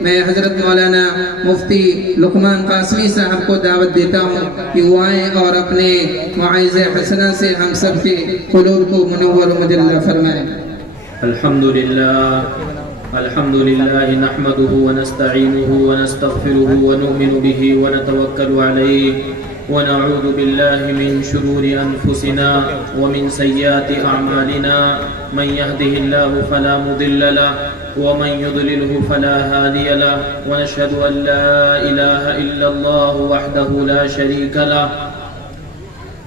میں حضرت مولانا مفتی لقمان قاسمی صاحب کو دعوت دیتا ہوں کہ وہ آئیں اور اپنے معائز حسنہ سے ہم سب کے قلوب کو منور و مجلہ فرمائیں۔ الحمدللہ نحمده ونستعینه ونستغفره ونؤمن به ونتوکل علیہ ونعوذ باللہ من شرور انفسنا ومن سیئات اعمالنا من يهده الله فلا مضل له ومن يضلله فلا هادي له ونشهد ان لا اله الا الله وحده لا شريك له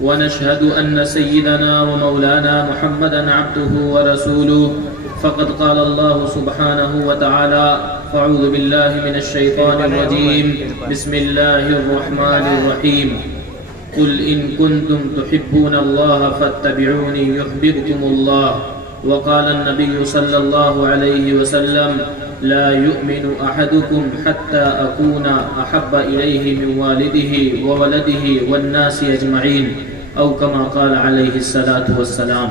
ونشهد ان سيدنا ومولانا محمدا عبده ورسوله فقد قال الله سبحانه وتعالى فاعوذ بالله من الشيطان الرجيم بسم الله الرحمن الرحيم قل إن كنتم تحبون الله فاتبعوني يحببكم الله وقال النبي صلى الله عليه وسلم لا يؤمن أحدكم حتى أكون أحب إليه من والده وولده والناس أجمعين أو كما قال عليه الصلاة والسلام۔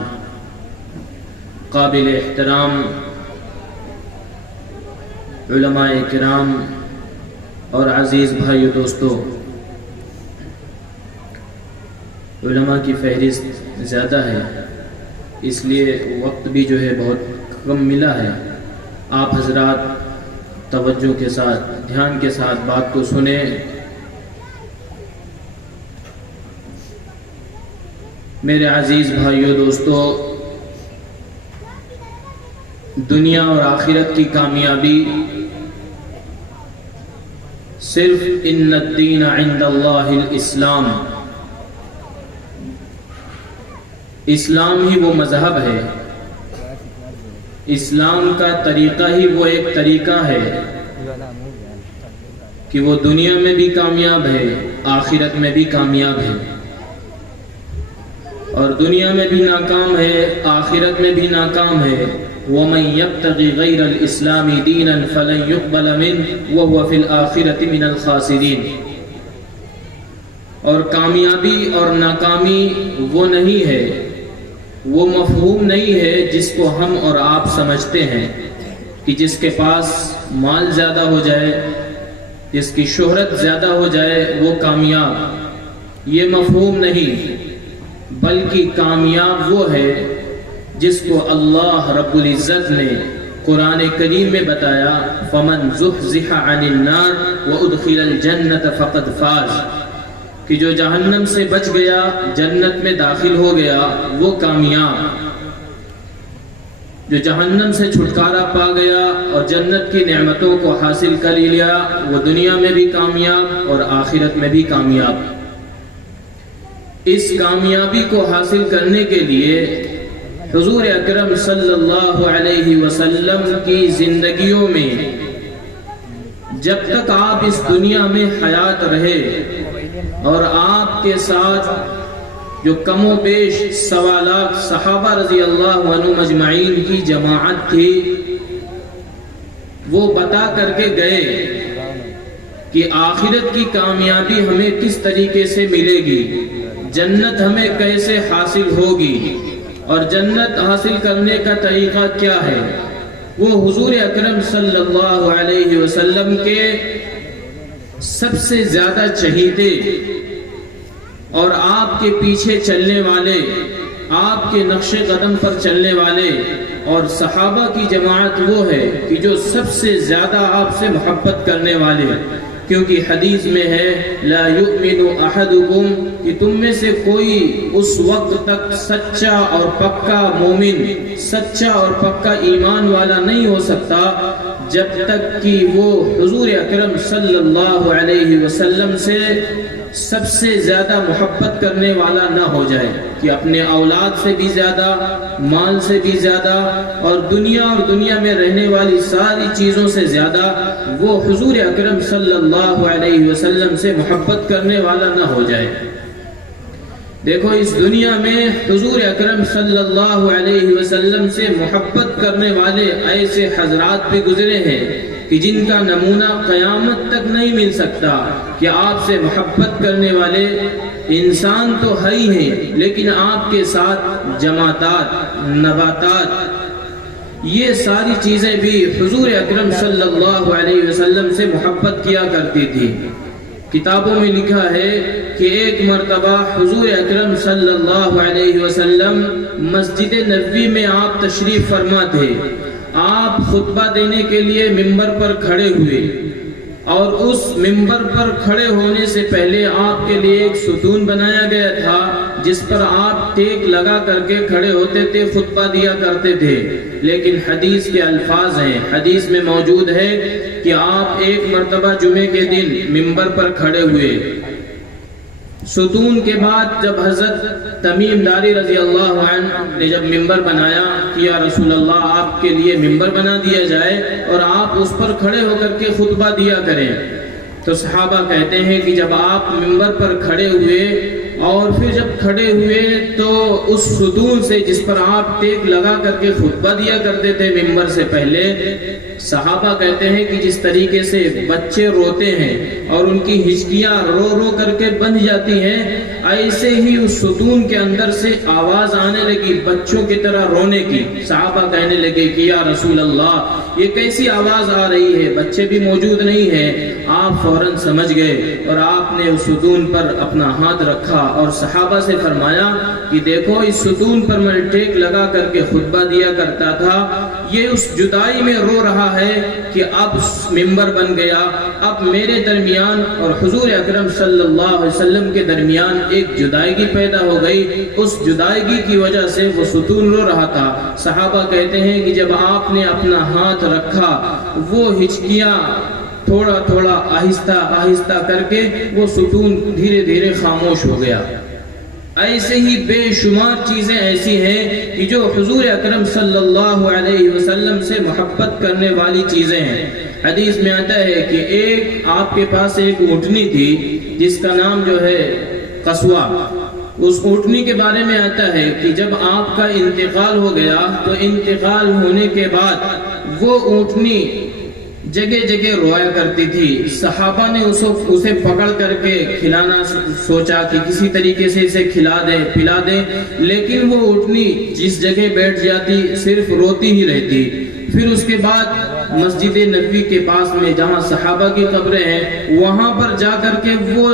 قابل احترام علماء کرام اور عزیز بھائیو دوستو، علماء کی فہرست زیادہ ہے، اس لیے وقت بھی جو ہے بہت کم ملا ہے۔ آپ حضرات توجہ کے ساتھ دھیان کے ساتھ بات کو سنیں۔ میرے عزیز بھائیو دوستو، دنیا اور آخرت کی کامیابی صرف ان الدین عند اللہ الاسلام، اسلام ہی وہ مذہب ہے، اسلام کا طریقہ ہی وہ ایک طریقہ ہے کہ وہ دنیا میں بھی کامیاب ہے، آخرت میں بھی کامیاب ہے، اور دنیا میں بھی ناکام ہے، آخرت میں بھی ناکام ہے۔ وَمَن يَبْتَغِ غَيْرَ الْإِسْلَامِ دِينًا فَلَن يُقْبَلَ مِنْهُ وَهُوَ فِي الْآخِرَةِ مِنَ الْخَاسِرِينَ۔ اور کامیابی اور ناکامی وہ نہیں ہے، وہ مفہوم نہیں ہے جس کو ہم اور آپ سمجھتے ہیں کہ جس کے پاس مال زیادہ ہو جائے، جس کی شہرت زیادہ ہو جائے وہ کامیاب، یہ مفہوم نہیں، بلکہ کامیاب وہ ہے جس کو اللہ رب العزت نے قرآن کریم میں بتایا فَمَنْ زُحْزِحَ عَنِ النَّارِ وَأُدْخِلَ الْجَنَّةَ فَقَدْ فَازَ، کہ جو جہنم سے بچ گیا، جنت میں داخل ہو گیا، وہ کامیاب۔ جو جہنم سے چھٹکارا پا گیا اور جنت کی نعمتوں کو حاصل کر لیا، وہ دنیا میں بھی کامیاب اور آخرت میں بھی کامیاب۔ اس کامیابی کو حاصل کرنے کے لیے حضور اکرم صلی اللہ علیہ وسلم کی زندگیوں میں جب تک آپ اس دنیا میں حیات رہے اور آپ کے ساتھ جو کم و بیش 1.25 لاکھ صحابہ رضی اللہ عنہ مجمعین کی جماعت تھی، وہ بتا کر کے گئے کہ آخرت کی کامیابی ہمیں کس طریقے سے ملے گی، جنت ہمیں کیسے حاصل ہوگی، اور جنت حاصل کرنے کا طریقہ کیا ہے۔ وہ حضور اکرم صلی اللہ علیہ وسلم کے سب سے زیادہ چہیتے اور آپ کے پیچھے چلنے والے، آپ کے نقش قدم پر چلنے والے، اور صحابہ کی جماعت وہ ہے کہ جو سب سے زیادہ آپ سے محبت کرنے والے، کیونکہ حدیث میں ہے لا یؤمن احدکم، کہ تم میں سے کوئی اس وقت تک سچا اور پکا مومن، سچا اور پکا ایمان والا نہیں ہو سکتا جب تک کہ وہ حضور اکرم صلی اللہ علیہ وسلم سے سب سے زیادہ محبت کرنے والا نہ ہو جائے، کہ اپنے اولاد سے بھی زیادہ، مال سے بھی زیادہ، اور دنیا میں رہنے والی ساری چیزوں سے زیادہ وہ حضور اکرم صلی اللہ علیہ وسلم سے محبت کرنے والا نہ ہو جائے۔ دیکھو اس دنیا میں حضور اکرم صلی اللہ علیہ وسلم سے محبت کرنے والے ایسے حضرات بھی گزرے ہیں کہ جن کا نمونہ قیامت تک نہیں مل سکتا، کہ آپ سے محبت کرنے والے انسان تو ہے ہی ہیں، لیکن آپ کے ساتھ جماعتات، نباتات، یہ ساری چیزیں بھی حضور اکرم صلی اللہ علیہ وسلم سے محبت کیا کرتی تھی۔ کتابوں میں لکھا ہے کہ ایک مرتبہ حضور اکرم صلی اللہ علیہ وسلم مسجد نبوی میں آپ تشریف فرما تھے۔ آپ خطبہ دینے کے لیے ممبر پر کھڑے ہوئے اور اس ممبر پر کھڑے ہونے سے پہلے آپ کے لیے ایک ستون بنایا گیا تھا جس پر آپ ٹیک لگا کر کے کھڑے ہوتے تھے، خطبہ دیا کرتے تھے۔ لیکن حدیث کے الفاظ ہیں، حدیث میں موجود ہے کہ آپ ایک مرتبہ جمعے کے دن ممبر پر کھڑے ہوئے، ستون کے بعد جب حضرت تمیم داری رضی اللہ عنہ نے جب ممبر بنایا کہ یا رسول اللہ آپ کے لیے ممبر بنا دیا جائے اور آپ اس پر کھڑے ہو کر کے خطبہ دیا کریں، تو صحابہ کہتے ہیں کہ جب آپ ممبر پر کھڑے ہوئے اور پھر جب کھڑے ہوئے تو اس ستون سے جس پر آپ ٹیک لگا کر کے خطبہ دیا کرتے تھے ممبر سے پہلے، صحابہ کہتے ہیں کہ جس طریقے سے بچے روتے ہیں اور ان کی ہچکیاں رو رو کر کے بندھ جاتی ہیں، ایسے ہی اس ستون کے اندر سے آواز آنے لگی بچوں کی طرح رونے کی۔ صحابہ کہنے لگے کہ یا رسول اللہ یہ کیسی آواز آ رہی ہے، بچے بھی موجود نہیں ہیں۔ آپ فوراً سمجھ گئے اور آپ نے اس ستون پر اپنا ہاتھ رکھا اور صحابہ سے فرمایا کہ دیکھو اس ستون پر میں ٹیک لگا کر کے خطبہ دیا کرتا تھا، یہ اس جدائی میں رو رہا ہے کہ اب ممبر بن گیا، اب میرے درمیان اور حضور اکرم صلی اللہ علیہ وسلم کے درمیان ایک جدائیگی پیدا ہو گئی، اس جدائیگی کی وجہ سے وہ ستون رو رہا تھا۔ صحابہ کہتے ہیں کہ جب آپ نے اپنا ہاتھ رکھا وہ ہچکیاں تھوڑا تھوڑا آہستہ آہستہ کر کے وہ ستون دھیرے دھیرے خاموش ہو گیا۔ ایسے ہی بے شمار چیزیں ایسی ہیں کہ جو حضور اکرم صلی اللہ علیہ وسلم سے محبت کرنے والی چیزیں ہیں۔ حدیث میں آتا ہے کہ ایک آپ کے پاس ایک اونٹنی تھی جس کا نام جو ہے قصوہ۔ اس اونٹنی کے بارے میں آتا ہے کہ جب آپ کا انتقال ہو گیا تو انتقال ہونے کے بعد وہ اونٹنی جگہ جگہ رویا کرتی تھی۔ صحابہ نے اسے پکڑ کر کے کھلانا سوچا کہ کسی طریقے سے اسے کھلا دے پلا دے، لیکن وہ اونٹنی جس جگہ بیٹھ جاتی صرف روتی ہی رہتی۔ پھر اس کے بعد مسجد نبوی کے پاس میں جہاں صحابہ کی قبریں ہیں وہاں پر جا کر کے وہ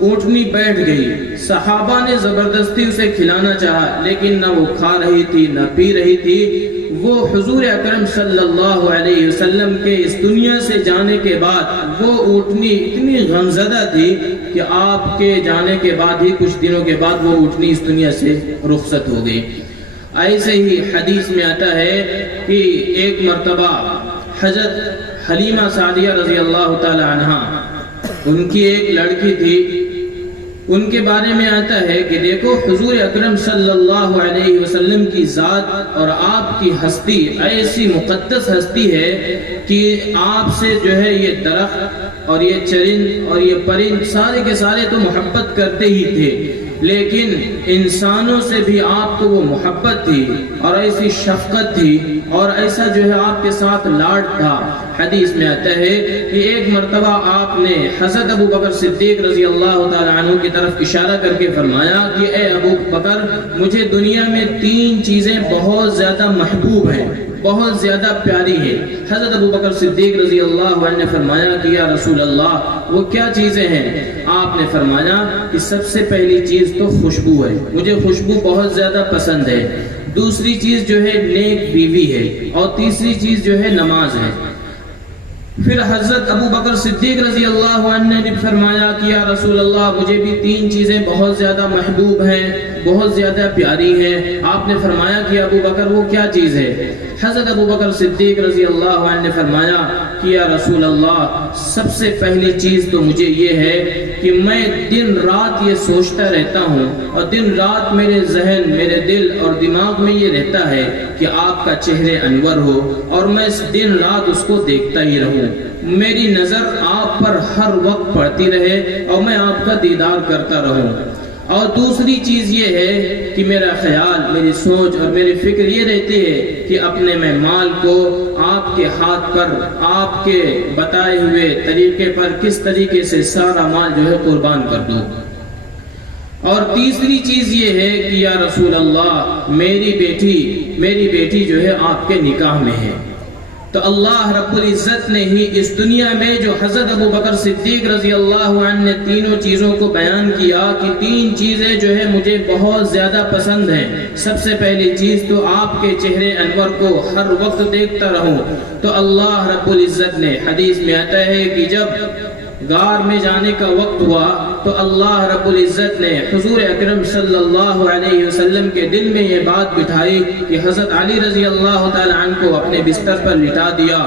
اونٹنی بیٹھ گئی۔ صحابہ نے زبردستی اسے کھلانا چاہا لیکن نہ وہ کھا رہی تھی نہ پی رہی تھی۔ وہ حضور اکرم صلی اللہ علیہ وسلم کے اس دنیا سے جانے کے بعد وہ اونٹنی اتنی غمزدہ تھی کہ آپ کے جانے کے بعد ہی کچھ دنوں کے بعد وہ اونٹنی اس دنیا سے رخصت ہو گئی۔ ایسے ہی حدیث میں آتا ہے کہ ایک مرتبہ حضرت حلیمہ سعدیہ رضی اللہ تعالی عنہا، ان کی ایک لڑکی تھی، ان کے بارے میں آتا ہے کہ دیکھو حضور اکرم صلی اللہ علیہ وسلم کی ذات اور آپ کی ہستی ایسی مقدس ہستی ہے کہ آپ سے جو ہے یہ درخت اور یہ چرند اور یہ پرند سارے کے سارے تو محبت کرتے ہی تھے، لیکن انسانوں سے بھی آپ کو وہ محبت تھی اور ایسی شفقت تھی اور ایسا جو ہے آپ کے ساتھ لاڈ تھا۔ حدیث میں آتا ہے کہ ایک مرتبہ آپ نے حضرت ابو بکر صدیق رضی اللہ تعالی عنہ کی طرف اشارہ کر کے فرمایا کہ اے ابو بکر مجھے دنیا میں 3 چیزیں بہت زیادہ محبوب ہیں، بہت زیادہ پیاری ہے۔ حضرت ابو بکر صدیق رضی اللہ عنہ نے فرمایا کہ یا رسول اللہ وہ کیا چیزیں ہیں؟ آپ نے فرمایا کہ سب سے پہلی چیز تو خوشبو ہے، مجھے خوشبو بہت زیادہ پسند ہے، دوسری چیز جو ہے نیک بیوی ہے اور تیسری چیز جو ہے نماز ہے۔ پھر حضرت ابو بکر صدیق رضی اللہ عنہ نے فرمایا کہ یا رسول اللہ مجھے بھی 3 چیزیں بہت زیادہ محبوب ہیں، بہت زیادہ پیاری ہیں۔ آپ نے فرمایا کہ ابو بکر وہ کیا چیز ہے؟ حضرت ابو بکر صدیق رضی اللہ عنہ نے فرمایا کہ یا رسول اللہ سب سے پہلی چیز تو مجھے یہ ہے کہ میں دن رات یہ سوچتا رہتا ہوں اور دن رات میرے ذہن، میرے دل اور دماغ میں یہ رہتا ہے کہ آپ کا چہرے انور ہو اور میں دن رات اس کو دیکھتا ہی رہوں، میری نظر آپ پر ہر وقت پڑتی رہے اور میں آپ کا دیدار کرتا رہوں۔ اور دوسری چیز یہ ہے کہ میرا خیال، میری سوچ اور میری فکر یہ رہتی ہے کہ اپنے میں مال کو آپ کے ہاتھ پر آپ کے بتائے ہوئے طریقے پر کس طریقے سے سارا مال جو ہے قربان کر دوں۔ اور تیسری چیز یہ ہے کہ یا رسول اللہ میری بیٹی جو ہے آپ کے نکاح میں ہے۔ تو اللہ رب العزت نے ہی اس دنیا میں جو حضرت ابو بکر صدیق رضی اللہ عنہ نے تینوں چیزوں کو بیان کیا کہ تین چیزیں جو ہے مجھے بہت زیادہ پسند ہیں۔ سب سے پہلی چیز تو آپ کے چہرے انور کو ہر وقت دیکھتا رہوں۔ تو اللہ رب العزت نے، حدیث میں آتا ہے کہ جب غار میں جانے کا وقت ہوا تو اللہ رب العزت نے حضور اکرم صلی اللہ علیہ وسلم کے دل میں یہ بات بٹھائی کہ حضرت علی رضی اللہ تعالی عنہ کو اپنے بستر پر لٹا دیا،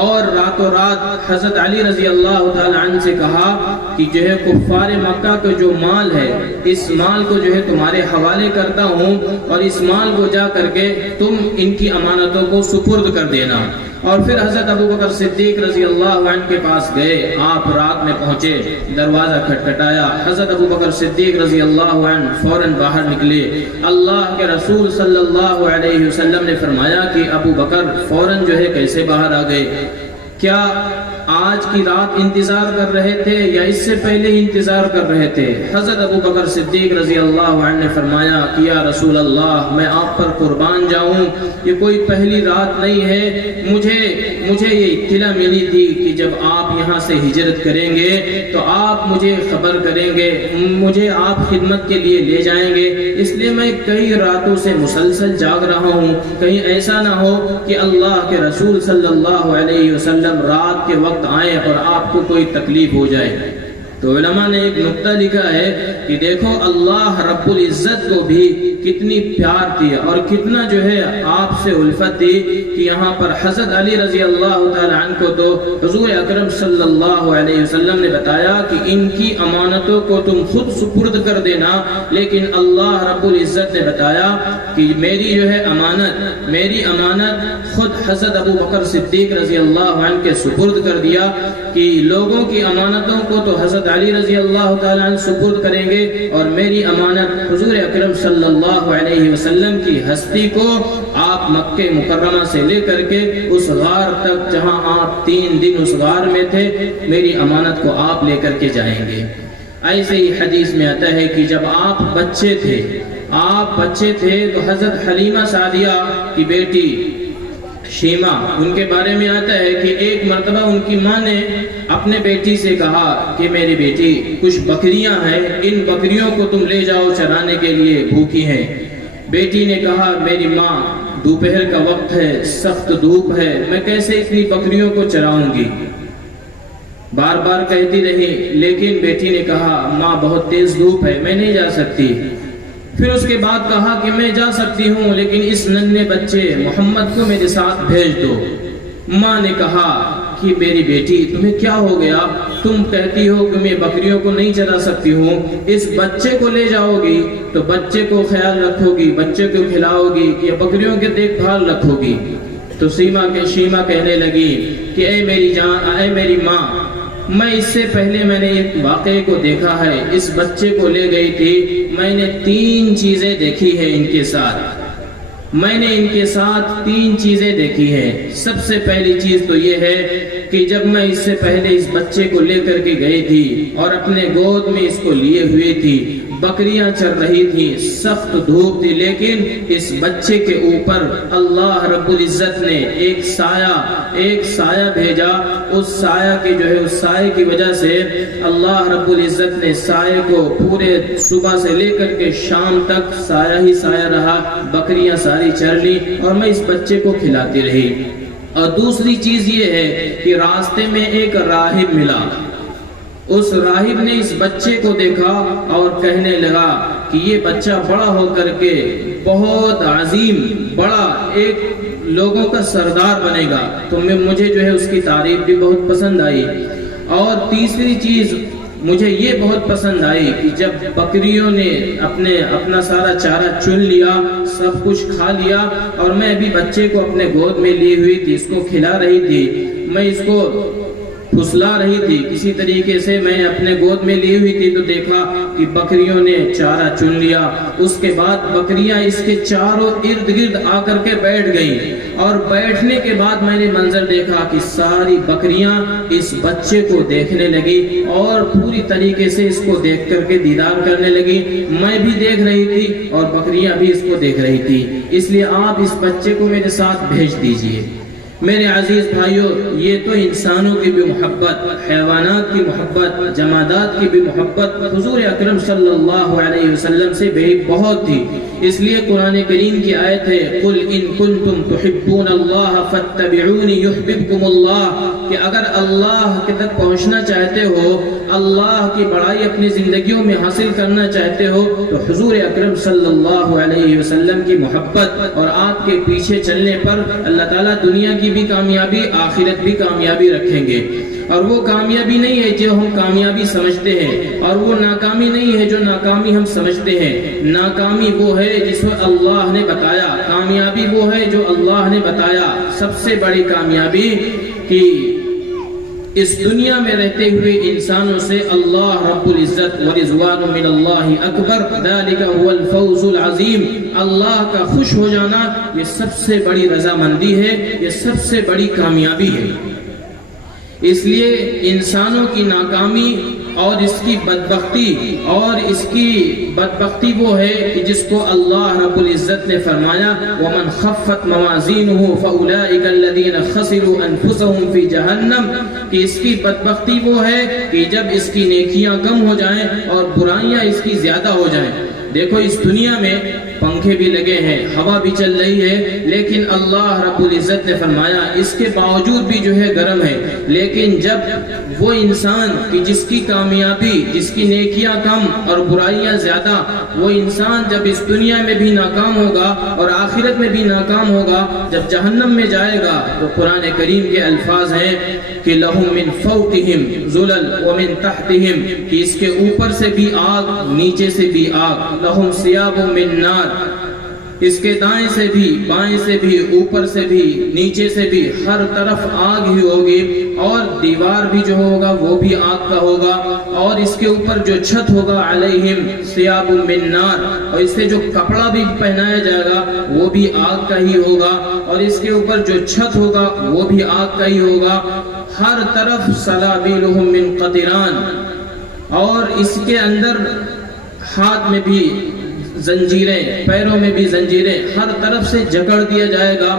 اور راتوں رات حضرت علی رضی اللہ تعالی عنہ سے کہا کہ جو ہے کفار مکہ کا جو مال ہے، اس مال کو جو ہے تمہارے حوالے کرتا ہوں، اور اس مال کو جا کر کے تم ان کی امانتوں کو سپرد کر دینا۔ اور پھر حضرت ابو بکر صدیق رضی اللہ عنہ کے پاس گئے، آپ رات میں پہنچے، دروازہ کھٹکھٹایا، حضرت ابو بکر صدیق رضی اللہ عنہ فوراً باہر نکلے۔ اللہ کے رسول صلی اللہ علیہ وسلم نے فرمایا کہ ابو بکر فوراً جو ہے کیسے باہر آ گئے؟ کیا آج کی رات انتظار کر رہے تھے یا اس سے پہلے ہی انتظار کر رہے تھے؟ حضرت ابو بکر صدیق رضی اللہ عنہ نے فرمایا کہ یا رسول اللہ میں آپ پر قربان جاؤں، یہ کوئی پہلی رات نہیں ہے، مجھے یہ اطلاع ملی تھی کہ جب آپ یہاں سے ہجرت کریں گے تو آپ مجھے خبر کریں گے، مجھے آپ خدمت کے لیے لے جائیں گے، اس لیے میں کئی راتوں سے مسلسل جاگ رہا ہوں، کہیں ایسا نہ ہو کہ اللہ کے رسول صلی اللہ علیہ وسلم رات کے وقت آئیں اور آپ کو کوئی تکلیف ہو جائے۔ تو علماء نے ایک نقطہ لکھا ہے کہ دیکھو اللہ رب العزت کو بھی کتنی پیار تھی اور کتنا جو ہے آپ سے الفت تھی کہ یہاں پر حضرت علی رضی اللہ تعالی عنہ کو تو حضور اکرم صلی اللہ علیہ وسلم نے بتایا کہ ان کی امانتوں کو تم خود سپرد کر دینا، لیکن اللہ رب العزت نے بتایا کہ میری جو ہے امانت خود حضرت ابو بکر صدیق رضی اللہ عنہ کے سپرد کر دیا کہ لوگوں کی امانتوں کو تو حضرت علی رضی اللہ تعالی عنہ سپرد کریں گے، اور میری امانت حضور اکرم صلی اللہ علیہ وسلم کی ہستی کو آپ مکہ مکرمہ سے لے کر کے اس غار تک جہاں آپ 3 دن اس غار میں تھے، میری امانت کو آپ لے کر کے جائیں گے۔ ایسے ہی حدیث میں آتا ہے کہ جب آپ بچے تھے تو حضرت حلیمہ سعدیہ کی بیٹی شیمہ، ان کے بارے میں آتا ہے کہ ایک مرتبہ ان کی ماں نے اپنے بیٹی سے کہا کہ میری بیٹی کچھ بکریاں ہیں، ان بکریوں کو تم لے جاؤ چرانے کے لیے، بھوکی ہیں۔ بیٹی نے کہا میری ماں دوپہر کا وقت ہے، سخت دھوپ ہے، میں کیسے اتنی بکریوں کو چراؤں گی؟ بار بار کہتی رہی، لیکن بیٹی نے کہا ماں بہت تیز دھوپ ہے، میں نہیں جا سکتی۔ پھر اس کے بعد کہا کہ میں جا سکتی ہوں، لیکن اس ننھے بچے محمد کو میرے ساتھ بھیج دو۔ ماں نے کہا کہ میری بیٹی تمہیں کیا ہو گیا؟ تم کہتی ہو کہ میں بکریوں کو نہیں چلا سکتی ہوں، اس بچے کو لے جاؤ گی تو بچے کو خیال رکھو گی، بچے کو کھلاؤ گی کہ بکریوں کے دیکھ بھال رکھو گی۔ تو شیمہ کہنے لگی کہ اے میری ماں، میں اس سے پہلے میں نے ایک واقعے کو دیکھا ہے، اس بچے کو لے گئی تھی، میں نے 3 چیزیں دیکھی ہیں ان کے ساتھ، میں نے ان کے ساتھ 3 چیزیں دیکھی ہیں۔ سب سے پہلی چیز تو یہ ہے کہ جب میں اس سے پہلے اس بچے کو لے کر کے گئی تھی اور اپنے گود میں اس کو لیے ہوئے تھی، بکریاں چر رہی تھی، سخت دھوپ تھی، لیکن اس بچے کے اوپر اللہ رب العزت نے ایک سایہ بھیجا، اس سایہ کی وجہ سے اللہ رب العزت نے سایہ کو پورے صبح سے لے کر کے شام تک سایہ ہی سایہ رہا، بکریاں ساری چر لی اور میں اس بچے کو کھلاتی رہی۔ اور دوسری چیز یہ ہے کہ راستے میں ایک راہب ملا، اس راہب نے اس بچے کو دیکھا اور کہنے لگا کہ یہ بچہ بڑا ہو کر کے بہت عظیم، بڑا ایک لوگوں کا سردار بنے گا۔ تو مجھے جو ہے اس کی تعریف بھی بہت پسند آئی۔ اور تیسری چیز مجھے یہ بہت پسند آئی کہ جب بکریوں نے اپنا سارا چارہ چن لیا، سب کچھ کھا لیا، اور میں ابھی بچے کو اپنے گود میں لی ہوئی تھی، اس کو کھلا رہی تھی، میں اس کو پھسلا رہی تھی، کسی طریقے سے میں اپنے گود میں لی ہوئی تھی تو دیکھا کہ بکریوں نے چارہ چن لیا۔ اس کے بعد بکریاں اس کے چاروں ارد گرد آ کر کے بیٹھ گئیں، اور بیٹھنے کے بعد میں نے منظر دیکھا کہ ساری بکریاں اس بچے کو دیکھنے لگی اور پوری طریقے سے اس کو دیکھ کر کے دیدار کرنے لگی۔ میں بھی دیکھ رہی تھی اور بکریاں بھی اس کو دیکھ رہی تھی، اس لیے آپ اس بچے کو میرے ساتھ بھیج دیجئے۔ میرے عزیز بھائیوں، یہ تو انسانوں کی بھی محبت، حیوانات کی محبت، جمادات کی بھی محبت حضور اکرم صلی اللہ علیہ وسلم سے بہت تھی۔ اس لیے قرآن کریم کی آیت ہے قُلْ إِن كُنْتُمْ تُحِبُّونَ اللَّهَ فَاتَّبِعُونِي يُحْبِبْكُمُ اللَّهُ، کہ اگر اللہ کے تک پہنچنا چاہتے ہو، اللہ کی بڑائی اپنی زندگیوں میں حاصل کرنا چاہتے ہو، تو حضور اکرم صلی اللہ علیہ وسلم کی محبت اور آپ کے پیچھے چلنے پر اللہ تعالیٰ دنیا کی بھی کامیابی، آخرت بھی کامیابی رکھیں گے۔ اور وہ کامیابی نہیں ہے جو ہم کامیابی سمجھتے ہیں، اور وہ ناکامی نہیں ہے جو ناکامی ہم سمجھتے ہیں۔ ناکامی وہ ہے جس کو اللہ نے بتایا، کامیابی وہ ہے جو اللہ نے بتایا۔ سب سے بڑی کامیابی کہ اس دنیا میں رہتے ہوئے انسانوں سے اللہ رب العزت ورضوان من اللہ اکبر ذالک هو الفوز العظیم، اللہ کا خوش ہو جانا یہ سب سے بڑی رضامندی ہے، یہ سب سے بڑی کامیابی ہے۔ اس لیے انسانوں کی ناکامی اور اس کی بدبختی وہ ہے کہ جس کو اللہ رب العزت نے فرمایا وَمَنْ خَفَّتْ مَوَازِينُهُ فَأُولَئِكَ الَّذِينَ خَسِرُوا أَنفُسَهُمْ فِي جَهَنَّمَ، کہ اس کی بدبختی وہ ہے کہ جب اس کی نیکیاں کم ہو جائیں اور برائیاں اس کی زیادہ ہو جائیں۔ دیکھو اس دنیا میں پنکھے بھی لگے ہیں، ہوا بھی چل رہی ہے، لیکن اللہ رب العزت نے فرمایا اس کے باوجود بھی جو ہے گرم ہے۔ لیکن جب وہ انسان کہ جس کی کامیابی، جس کی نیکیاں کم اور برائیاں زیادہ، وہ انسان جب اس دنیا میں بھی ناکام ہوگا اور آخرت میں بھی ناکام ہوگا، جب جہنم میں جائے گا تو قرآن کریم کے الفاظ ہیں کہ لَهُم مِّن فَوْقِهِمْ ظُلَلٌ وَمِن تَحْتِهِمْ، کہ اس کے اوپر سے بھی آگ، نیچے سے بھی آگ، لَهُمْ ثِيَابٌ مِّن نَارٍ، اس کے دائیں سے بھی، بائیں سے بھی، اوپر سے بھی، نیچے سے بھی، ہر طرف آگ ہی ہوگی، اور دیوار بھی جو ہوگا وہ بھی آگ کا ہوگا، اور اس کے اوپر جو چھت ہوگا علیہم ثیاب من نار، اور اس سے جو کپڑا بھی پہنایا جائے گا وہ بھی آگ کا ہی ہوگا، اور اس کے اوپر جو چھت ہوگا وہ بھی آگ کا ہی ہوگا، ہر طرف سلابیلہم من قطران، اور اس کے اندر ہاتھ میں بھی زنجیریں، پیروں میں بھی زنجیریں، ہر طرف سے جکڑ دیا جائے گا،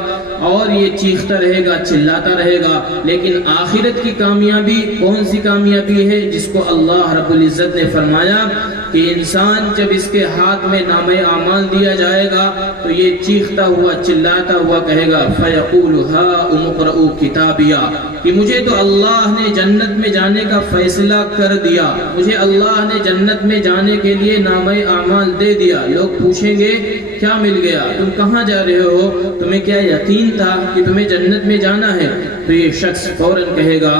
اور یہ چیختا رہے گا، چلاتا رہے گا۔ لیکن آخرت کی کامیابی کون سی کامیابی ہے؟ جس کو اللہ رب العزت نے فرمایا کہ انسان جب اس کے ہاتھ میں نامہ اعمال دیا جائے گا تو یہ چیختا ہوا، چلاتا ہوا کہے گا فَيَقُولُ هَاؤُمُ اقْرَءُوا كِتَابِيَهْ، کہ مجھے تو اللہ نے جنت میں جانے کا فیصلہ کر دیا، مجھے اللہ نے جنت میں جانے کے لیے نامہ اعمال دے دیا۔ لوگ پوچھیں گے کیا مل گیا، تم کہاں جا رہے ہو، تمہیں کیا یقین تھا کہ تمہیں جنت میں جانا ہے؟ تو یہ شخص فوراً کہے گا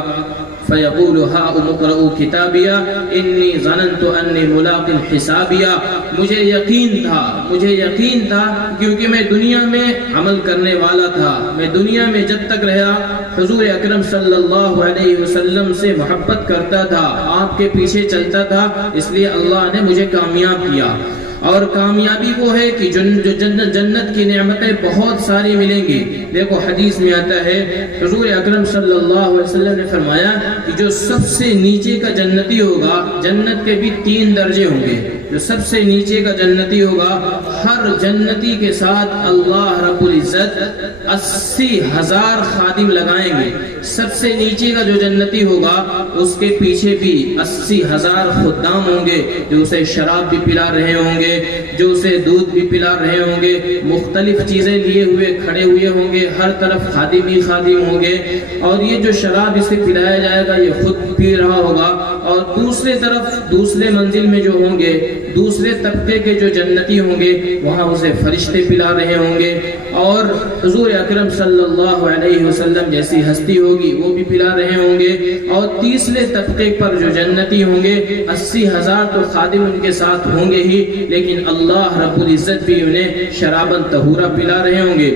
فَيَقُولُ هَاؤُمُ اقْرَءُوا كِتَابِيَهْ إِنِّي ظَنَنْتُ أَنِّي مُلَاقٍ حِسَابِيَهْ، مجھے یقین تھا کیونکہ میں دنیا میں عمل کرنے والا تھا، میں دنیا میں جب تک رہا حضور اکرم صلی اللہ علیہ وسلم سے محبت کرتا تھا، آپ کے پیچھے چلتا تھا، اس لیے اللہ نے مجھے کامیاب کیا۔ اور کامیابی وہ ہے کہ جو جنت کی نعمتیں بہت ساری ملیں گی۔ دیکھو حدیث میں آتا ہے حضور اکرم صلی اللہ علیہ وسلم نے فرمایا کہ جو سب سے نیچے کا جنتی ہوگا، جنت کے بھی 3 درجے ہوں گے، جو سب سے نیچے کا جنتی ہوگا، ہر جنتی کے ساتھ اللہ رب العزت 80,000 خادم لگائیں گے۔ سب سے نیچے کا جو جنتی ہوگا اس کے پیچھے بھی 80,000 خدام ہوں گے، جو اسے شراب بھی پلا رہے ہوں گے، جو اسے دودھ بھی پلا رہے ہوں گے، مختلف چیزیں لیے ہوئے کھڑے ہوئے ہوں گے، ہر طرف خادم ہی خادم ہوں گے، اور یہ جو شراب اسے پلایا جائے گا یہ خود پی رہا ہوگا، اور دوسرے طرف دوسرے منزل میں جو ہوں گے، دوسرے طبقے کے جو جنتی ہوں گے وہاں اسے فرشتے پلا رہے ہوں گے، اور حضور اکرم صلی اللہ علیہ وسلم جیسی ہستی ہوگی وہ بھی پلا رہے ہوں گے، اور تیسرے طبقے پر جو جنتی ہوں گے 80,000 تو خادم ان کے ساتھ ہوں گے ہی، لیکن اللہ رب العزت بھی انہیں شراباً طہورا پلا رہے ہوں گے۔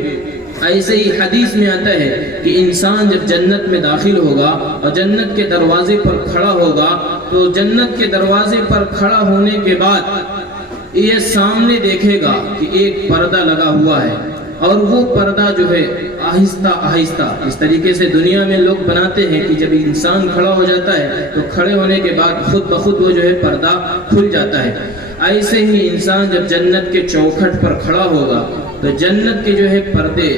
ایسے ہی حدیث میں آتا ہے کہ انسان جب جنت میں داخل ہوگا اور جنت کے دروازے پر کھڑا ہوگا تو جنت کے دروازے پر کھڑا ہونے کے بعد یہ سامنے دیکھے گا کہ ایک پردہ لگا ہوا ہے، اور وہ پردہ جو ہے آہستہ آہستہ، اس طریقے سے دنیا میں لوگ بناتے ہیں کہ جب انسان کھڑا ہو جاتا ہے تو کھڑے ہونے کے بعد خود بخود وہ جو ہے پردہ کھل جاتا ہے، ایسے ہی انسان جب جنت کے چوکھٹ پر کھڑا ہوگا تو جنت کے جو ہے پردے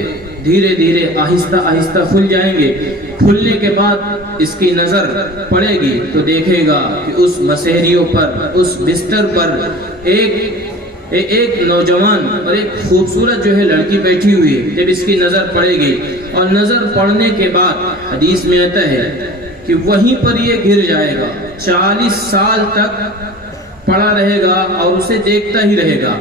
دھیرے دھیرے آہستہ آہستہ کھل جائیں گے۔ کھلنے کے بعد اس کی نظر پڑے گی تو دیکھے گا کہ اس مسحریوں پر، اس بستر پر ایک نوجوان اور ایک خوبصورت جو ہے لڑکی بیٹھی ہوئی ہے۔ جب اس کی نظر پڑے گی اور نظر پڑنے کے بعد حدیث میں آتا ہے کہ وہیں پر یہ گر جائے گا، 40 سال تک پڑا رہے گا اور اسے دیکھتا ہی رہے گا۔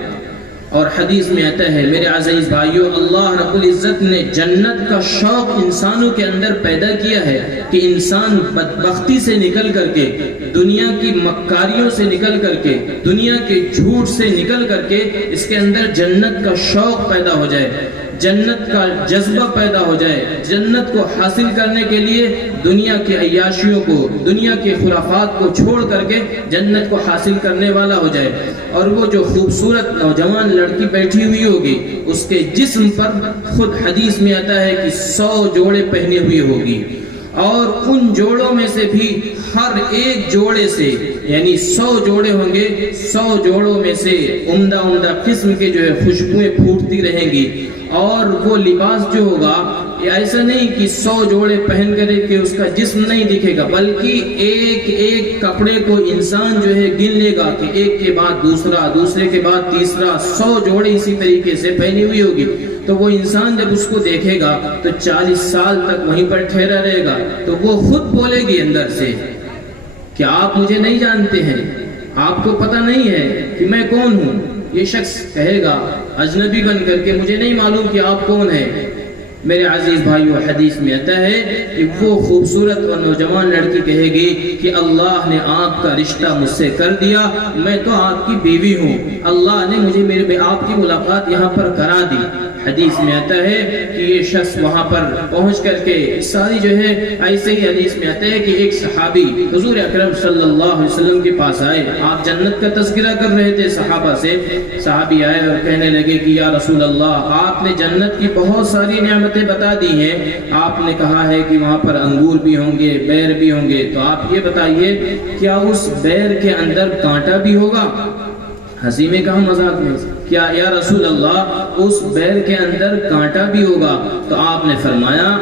اور حدیث میں آتا ہے میرے عزیز بھائیوں، اللہ رب العزت نے جنت کا شوق انسانوں کے اندر پیدا کیا ہے کہ انسان بدبختی سے نکل کر کے، دنیا کی مکاریوں سے نکل کر کے، دنیا کے جھوٹ سے نکل کر کے اس کے اندر جنت کا شوق پیدا ہو جائے، جنت کا جذبہ پیدا ہو جائے، جنت کو حاصل کرنے کے لیے دنیا کے عیاشیوں کو، دنیا کے خرافات کو چھوڑ کر کے جنت کو حاصل کرنے والا ہو جائے۔ اور وہ جو خوبصورت نوجوان لڑکی بیٹھی ہوئی ہوگی، اس کے جسم پر خود حدیث میں آتا ہے کہ 100 جوڑے پہنے ہوئے ہوگی، اور ان جوڑوں میں سے بھی ہر ایک جوڑے سے، یعنی 100 جوڑے ہوں گے، 100 جوڑوں میں سے عمدہ عمدہ قسم کے جو ہے خوشبوئیں پھوٹتی رہیں گی۔ اور وہ لباس جو ہوگا یہ ایسا نہیں کہ 100 جوڑے پہن کر کے اس کا جسم نہیں دکھے گا، بلکہ ایک ایک کپڑے کو انسان جو ہے گن لے گا کہ ایک کے بعد دوسرا، دوسرے کے بعد تیسرا، 100 جوڑے اسی طریقے سے پہنی ہوئی ہوگی۔ تو وہ انسان جب اس کو دیکھے گا تو 40 سال تک وہیں پر ٹھہرا رہے گا، تو وہ خود بولے گی اندر سے کہ آپ مجھے نہیں جانتے ہیں، آپ کو پتہ نہیں ہے کہ میں کون ہوں۔ یہ شخص کہے گا اجنبی بن کر کے، مجھے نہیں معلوم کہ آپ کون ہیں۔ میرے عزیز بھائیو، حدیث میں آتا ہے کہ وہ خوبصورت اور نوجوان لڑکی کہے گی کہ اللہ نے آپ کا رشتہ مجھ سے کر دیا، میں تو آپ کی بیوی ہوں، اللہ نے مجھے میرے آپ کی ملاقات یہاں پر کرا دی۔ حدیث میں آتا ہے کہ یہ شخص وہاں پر پہنچ کر کے ساری جو ہے، ایسے ہی حدیث میں آتا ہے کہ ایک صحابی حضور اکرم صلی اللہ علیہ وسلم کے پاس آئے، آپ جنت کا تذکرہ کر رہے تھے صحابہ سے، صحابی آئے اور کہنے لگے کہ یا رسول اللہ، آپ نے جنت کی بہت ساری نعمتیں بتا دی ہیں، آپ نے کہا ہے کہ وہاں پر انگور بھی ہوں گے، بیر بھی ہوں گے، تو آپ یہ بتائیے کیا اس بیر کے اندر کانٹا بھی ہوگا؟ ہنسی میں کہا مذاق میں، کیا یا رسول اللہ اس بیر کے اندر کانٹا بھی ہوگا؟ تو آپ نے فرمایا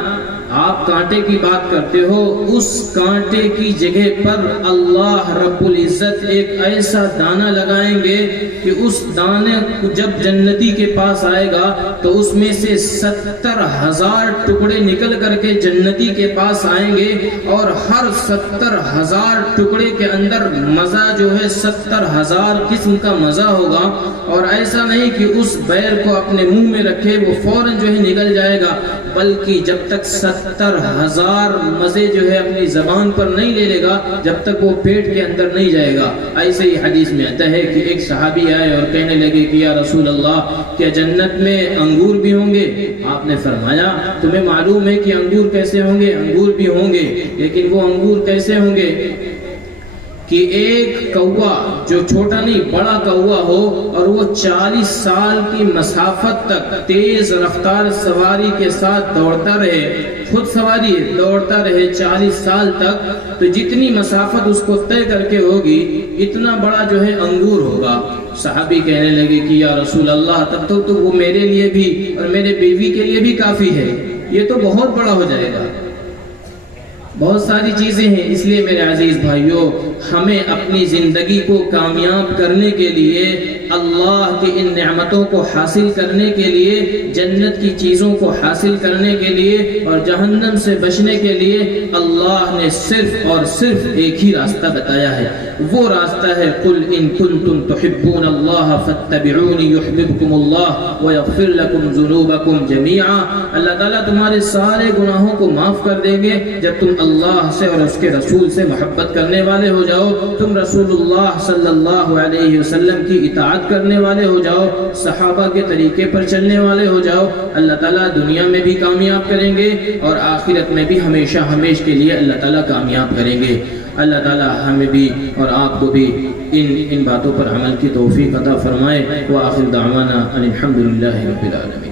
آپ کانٹے کی بات کرتے ہو، اس کانٹے کی جگہ پر اللہ رب العزت ایک ایسا دانہ لگائیں گے کہ اس دانے جب جنتی کے پاس آئے گا تو اس میں سے 70,000 ٹکڑے نکل کر کے جنتی کے پاس آئیں گے، اور ہر 70,000 ٹکڑے کے اندر مزہ جو ہے 70,000 قسم کا مزہ ہوگا، اور ایسا نہیں کہ اس بیر کو اپنے منہ میں رکھے وہ فوراً جو ہے نکل جائے گا، بلکہ جب تک 70,000 مزے جو ہے اپنی زبان پر نہیں لے لے گا جب تک وہ پیٹ کے اندر نہیں جائے گا۔ ایسے ہی حدیث میں آتا ہے کہ ایک صحابی آئے اور کہنے لگے کہ یا رسول اللہ، کیا جنت میں انگور بھی ہوں گے؟ آپ نے فرمایا تمہیں معلوم ہے کہ انگور کیسے ہوں گے؟ انگور بھی ہوں گے، لیکن وہ انگور کیسے ہوں گے کہ ایک کوا جو چھوٹا نہیں بڑا کوا ہو، اور وہ 40 سال کی مسافت تک تیز رفتار سواری کے ساتھ دوڑتا رہے، خود سواری دوڑتا رہے 40 سال تک، تو جتنی مسافت اس کو طے کر کے ہوگی اتنا بڑا جو ہے انگور ہوگا۔ صحابی کہنے لگے کہ یا رسول اللہ، تب تو وہ میرے لیے بھی اور میرے بیوی کے لیے بھی کافی ہے، یہ تو بہت بڑا ہو جائے گا۔ بہت ساری چیزیں ہیں، اس لیے میرے عزیز بھائیوں، ہمیں اپنی زندگی کو کامیاب کرنے کے لیے، اللہ کی ان نعمتوں کو حاصل کرنے کے لیے، جنت کی چیزوں کو حاصل کرنے کے لیے اور جہنم سے بچنے کے لیے اللہ نے صرف اور صرف ایک ہی راستہ بتایا ہے، وہ راستہ ہے قل ان کنتم تحبون اللہ فاتبعونی یحببکم اللہ ویغفر لکم ذنوبکم جمیعا۔ اللہ تعالیٰ تمہارے سارے گناہوں کو معاف کر دیں گے جب تم اللہ سے اور اس کے رسول سے محبت کرنے والے ہو جاؤ، تم رسول اللہ صلی اللہ علیہ وسلم کی اطاعت کرنے والے ہو جاؤ، صحابہ کے طریقے پر چلنے والے ہو جاؤ، اللہ تعالیٰ دنیا میں بھی کامیاب کریں گے اور آخرت میں بھی ہمیشہ ہمیش کے لیے اللہ تعالیٰ کامیاب کریں گے۔ اللہ تعالیٰ ہمیں بھی اور آپ کو بھی ان باتوں پر عمل کی توفیق عطا فرمائے۔ وآخر دعوانا ان الحمدللہ رب العالمین۔